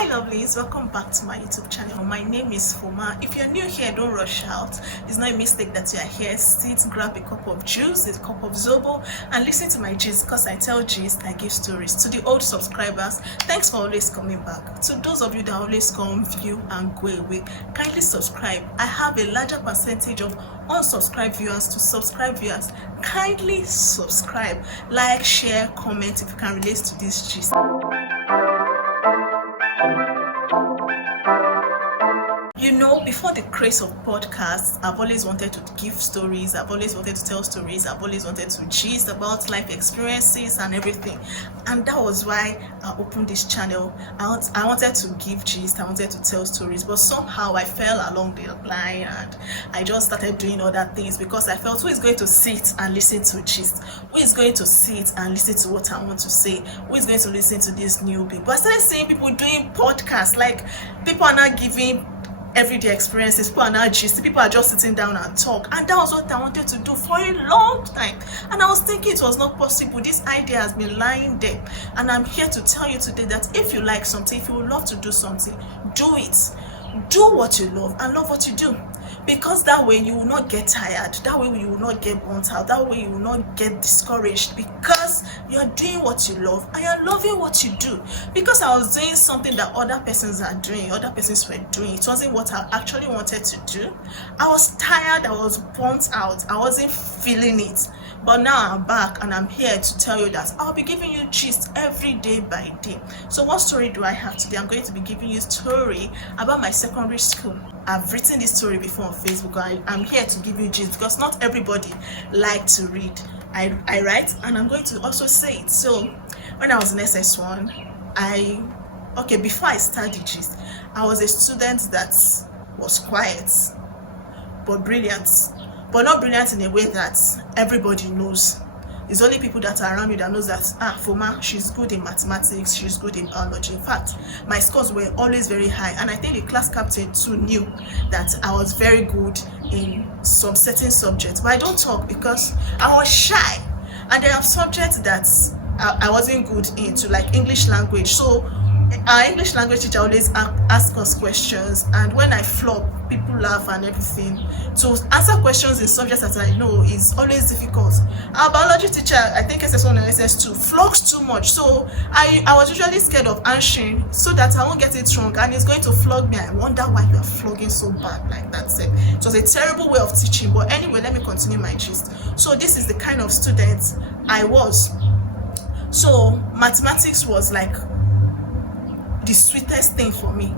Hi lovelies, welcome back to my YouTube channel. My name is Foma. If you're new here, don't rush out. It's not a mistake that you are here. Sit, grab a cup of juice, a cup of zobo, and listen to my gist, because I tell gist, I give stories. To the old subscribers, thanks for always coming back. To those of you that always come, view, and go away, kindly subscribe. I have a larger percentage of unsubscribed viewers to subscribe viewers. Kindly subscribe, like, share, comment if you can relate to this gist. You know, before the craze of podcasts, I've always wanted to give stories, I've always wanted to tell stories, I've always wanted to gist about life experiences and everything. And that was why I opened this channel. I wanted to give gist, I wanted to tell stories, but somehow I fell along the line and I just started doing other things because I felt, who is going to sit and listen to gist? Who is going to sit and listen to what I want to say? Who is going to listen to this newbie? But I started seeing people doing podcasts, like people are not giving everyday experiences, people are now gist, people are just sitting down and talk, and that was what I wanted to do for a long time. And I was thinking it was not possible. This idea has been lying there, and I'm here to tell you today that if you like something, if you would love to do something, do it. Do what you love and love what you do, because that way you will not get tired, that way you will not get burnt out, that way you will not get discouraged, because you're doing what you love and you're loving what you do. Because I was doing something that other persons are doing, other persons were doing, it wasn't what I actually wanted to do. I was tired, I was burnt out, I wasn't feeling it. But now I'm back and I'm here to tell you that I'll be giving you gist every day by day. So what story do I have today? I'm going to be giving you a story about my secondary school. I've written this story before on Facebook. I'm here to give you gist because not everybody likes to read. I write and I'm going to also say it. So when I was in SS1, before I started gist, I was a student that was quiet but brilliant. But not brilliant in a way that everybody knows. It's only people that are around you that knows that, Foma, she's good in mathematics, she's good in biology. In fact, my scores were always very high, and I think the class captain too knew that I was very good in some certain subjects. But I don't talk because I was shy, and there are subjects that I wasn't good into, like English language. So our English language teacher always ask us questions, and when I flop, people laugh and everything. To answer questions in subjects that I know is always difficult. Our biology teacher, I think SS1 and SS2, flogs too much, so I was usually scared of answering so that I won't get it wrong, and he's going to flog me. I wonder why you are flogging so bad like that. It was a terrible way of teaching. But anyway, let me continue my gist. So this is the kind of student I was. So mathematics was like the sweetest thing for me.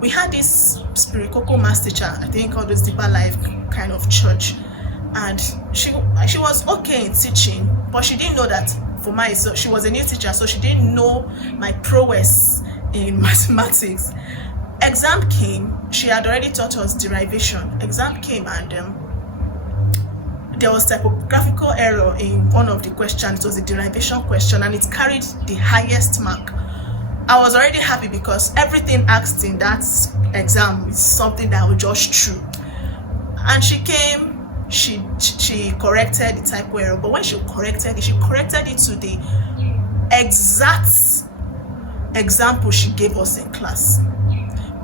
We had this Spirit Coco math teacher, I think called this Deeper Life kind of church, and she was okay in teaching, but she didn't know that for my, so she was a new teacher, so she didn't know my prowess in mathematics. Exam came, she had already taught us derivation. Exam came and there was typographical error in one of the questions. It was a derivation question and it carried the highest mark. I was already happy because everything asked in that exam is something that I was just true. And she came, she corrected the typo error, but when she corrected it to the exact example she gave us in class.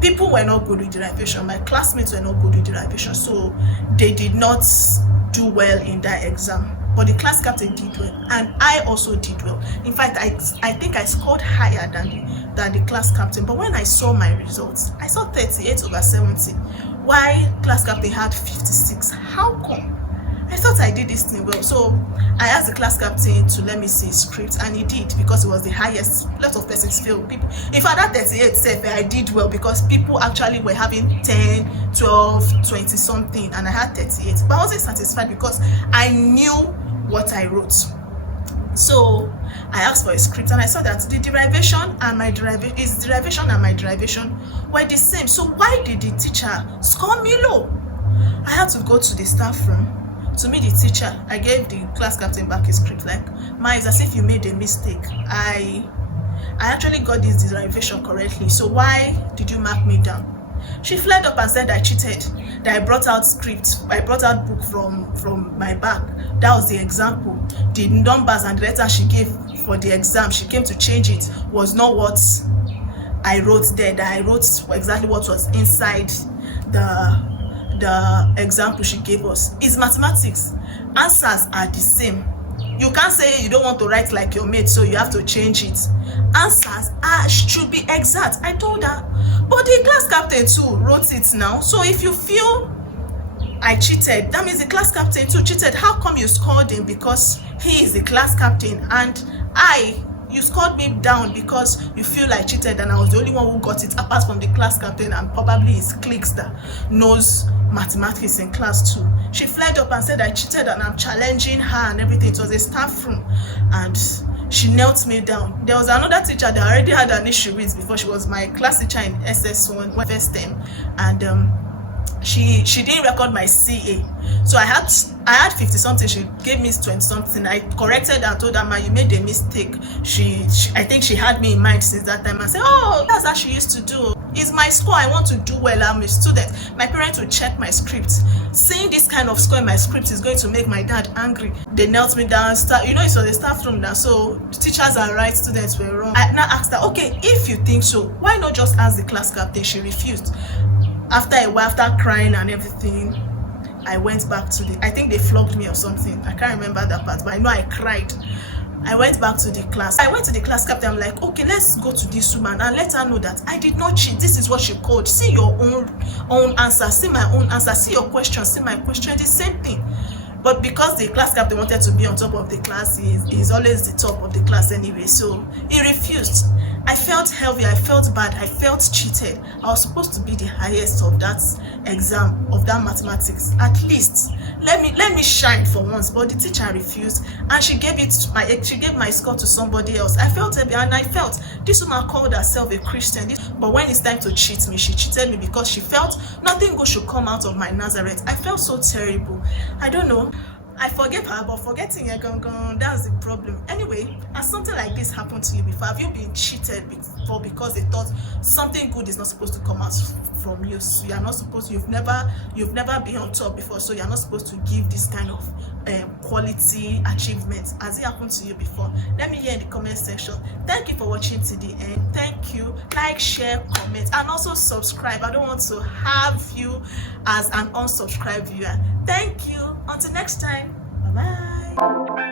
People were not good with derivation. My classmates were not good with derivation, so they did not do well in that exam. But the class captain did well, and I also did well. In fact, I think I scored higher than the class captain. But when I saw my results, I saw 38/70. Why class captain had 56? How come? I thought I did this thing well. So I asked the class captain to let me see his script, and he did, because it was the highest. A lot of persons failed. People, if I had 38, I did well because people actually were having 10, 12, 20 something, and I had 38. But I wasn't satisfied because I knew what I wrote. So I asked for a script and I saw that the derivation and my derivation were the same. So why did the teacher score me low? I had to go to the staff room to meet the teacher. I gave the class captain back his script, like, Ma, it's as if you made a mistake. I actually got this derivation correctly, so why did you mark me down? She flared up and said I cheated, that I brought out script, I brought out book from my bag. That was the example. The numbers and the letter she gave for the exam, she came to change it, was not what I wrote there, that I wrote exactly what was inside the example she gave us. It's mathematics. Answers are the same. You can't say you don't want to write like your mate, so you have to change it. Answers should be exact. I told her. But the class captain too wrote it now. So if you feel I cheated, that means the class captain too cheated. How come you scored him because he is the class captain, and you scored me down because you feel I cheated and I was the only one who got it, apart from the class captain and probably his cliques that knows mathematics in class too. She flared up and said I cheated and I'm challenging her and everything. It was a staff room and she knelt me down. There was another teacher that I already had an issue with before. She was my class teacher in SS1 first term, and she didn't record my CA, so I had 50 something. She gave me 20 something. I corrected her and told her, "Ma, you made a mistake." I think she had me in mind since that time. I said, "Oh, that's how she used to do. It's my score. I want to do well. I'm a student. My parents will check my script. Seeing this kind of score in my script is going to make my dad angry." They knelt me down. It was a staff room now, so teachers are right, students were wrong. I now asked her, "Okay, if you think so, why not just ask the class captain?" She refused. After a while, after crying and everything, I went back to I think they flogged me or something. I can't remember that part, but I know I cried. I went back to the class. I went to the class captain. I'm like, "Okay, let's go to this woman and let her know that I did not cheat. This is what she called. See your own answer. See my own answer. See your question. See my question. The same thing." But because the class captain wanted to be on top of the class, he's always the top of the class anyway, so he refused. I felt heavy, I felt bad, I felt cheated. I was supposed to be the highest of that exam, of that mathematics. At least let me shine for once. But the teacher refused, and she gave my score to somebody else. I felt heavy, and I felt this woman called herself a Christian. But when it's time to cheat me, she cheated me because she felt nothing good should come out of my Nazareth. I felt so terrible. I don't know. I forgave her, but forgetting that's the problem. Anyway, has something like this happened to you before? Have you been cheated before because they thought something good is not supposed to come out from you? So you're not supposed to, you've never been on top before, so you're not supposed to give this kind of quality achievement. Has it happened to you before? Let me hear in the comment section. Thank you for watching to the end. Thank you. Like, share, comment, and also subscribe. I don't want to have you as an unsubscribed viewer. Thank you. Until next time. Bye-bye.